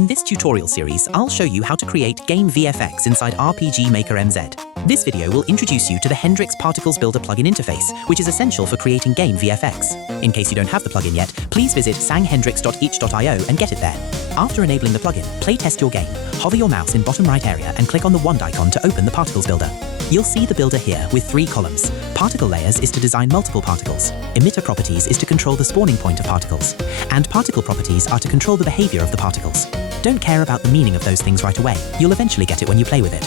In this tutorial series, I'll show you how to create game VFX inside RPG Maker MZ. This video will introduce you to the Hendrix Particles Builder Plugin interface, which is essential for creating game VFX. In case you don't have the plugin yet, please visit sanghendrix.itch.io and get it there. After enabling the plugin, playtest your game, hover your mouse in bottom right area and click on the wand icon to open the Particles Builder. You'll see the builder here with 3 columns. Particle layers is to design multiple particles. Emitter properties is to control the spawning point of particles. And particle properties are to control the behavior of the particles. Don't care about the meaning of those things right away. You'll eventually get it when you play with it.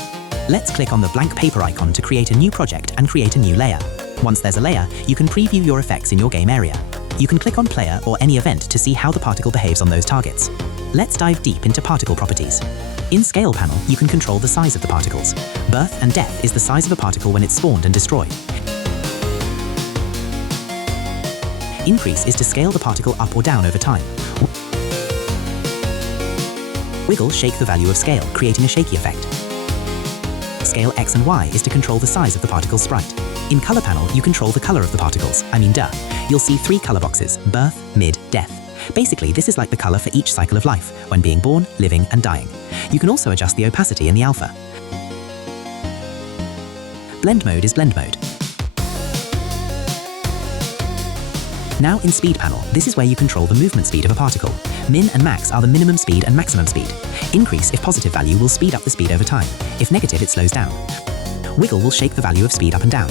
Let's click on the blank paper icon to create a new project and create a new layer. Once there's a layer, you can preview your effects in your game area. You can click on player or any event to see how the particle behaves on those targets. Let's dive deep into particle properties. In Scale panel, you can control the size of the particles. Birth and death is the size of a particle when it's spawned and destroyed. Increase is to scale the particle up or down over time. Wiggle shake the value of scale, creating a shaky effect. Scale X and Y is to control the size of the particle sprite. In Color panel, you control the color of the particles. You'll see 3 color boxes: birth, mid, death. Basically, this is like the color for each cycle of life, when being born, living, and dying. You can also adjust the opacity in the alpha. Blend mode is blend mode. Now in Speed panel, this is where you control the movement speed of a particle. Min and max are the minimum speed and maximum speed. Increase, if positive value, will speed up the speed over time. If negative, it slows down. Wiggle will shake the value of speed up and down.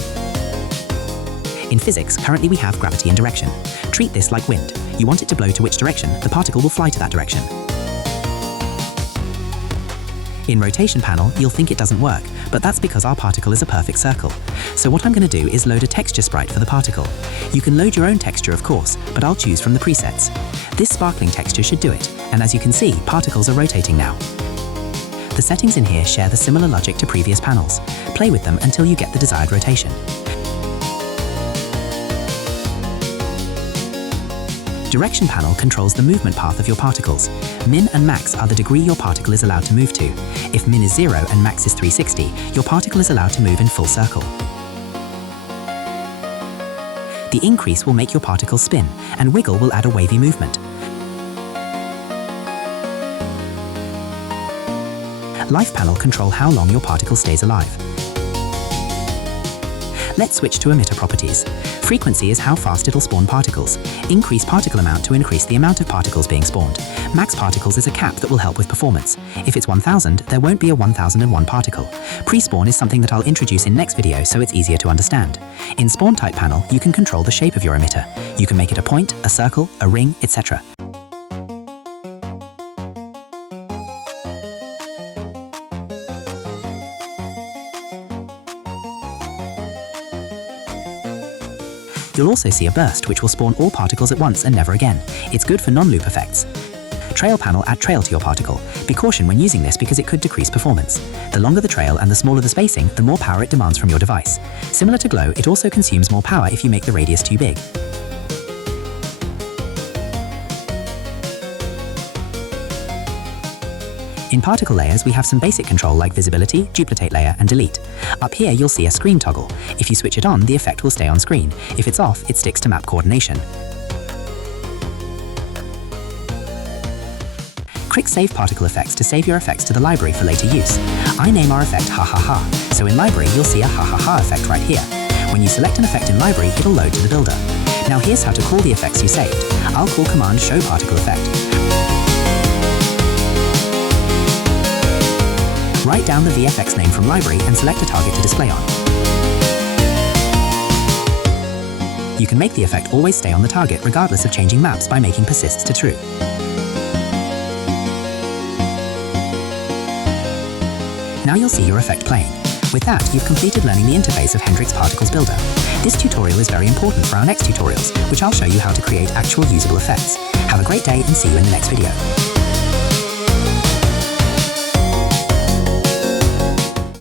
In physics, currently we have gravity and direction. Treat this like wind. You want it to blow to which direction, the particle will fly to that direction. In Rotation panel, you'll think it doesn't work, but that's because our particle is a perfect circle. So what I'm going to do is load a texture sprite for the particle. You can load your own texture, of course, but I'll choose from the presets. This sparkling texture should do it, and as you can see, particles are rotating now. The settings in here share the similar logic to previous panels. Play with them until you get the desired rotation. Direction panel controls the movement path of your particles. Min and max are the degree your particle is allowed to move to. If min is 0 and max is 360, your particle is allowed to move in full circle. The increase will make your particle spin, and wiggle will add a wavy movement. Life panel control how long your particle stays alive. Let's switch to emitter properties. Frequency is how fast it'll spawn particles. Increase particle amount to increase the amount of particles being spawned. Max particles is a cap that will help with performance. If it's 1000, there won't be a 1001 particle. Pre-spawn is something that I'll introduce in next video so it's easier to understand. In Spawn Type panel, you can control the shape of your emitter. You can make it a point, a circle, a ring, etc. You'll also see a burst, which will spawn all particles at once and never again. It's good for non-loop effects. Trail panel add trail to your particle. Be cautioned when using this because it could decrease performance. The longer the trail and the smaller the spacing, the more power it demands from your device. Similar to glow, it also consumes more power if you make the radius too big. In particle layers, we have some basic control like visibility, duplicate layer, and delete. Up here, you'll see a screen toggle. If you switch it on, the effect will stay on screen. If it's off, it sticks to map coordination. Click Save Particle Effects to save your effects to the library for later use. I name our effect Ha Ha Ha, so in library, you'll see a Ha Ha Ha effect right here. When you select an effect in library, it'll load to the builder. Now here's how to call the effects you saved. I'll call command Show Particle Effect. Write down the VFX name from library and select a target to display on. You can make the effect always stay on the target regardless of changing maps by making persists to true. Now you'll see your effect playing. With that, you've completed learning the interface of Hendrix Particles Builder. This tutorial is very important for our next tutorials, which I'll show you how to create actual usable effects. Have a great day and see you in the next video.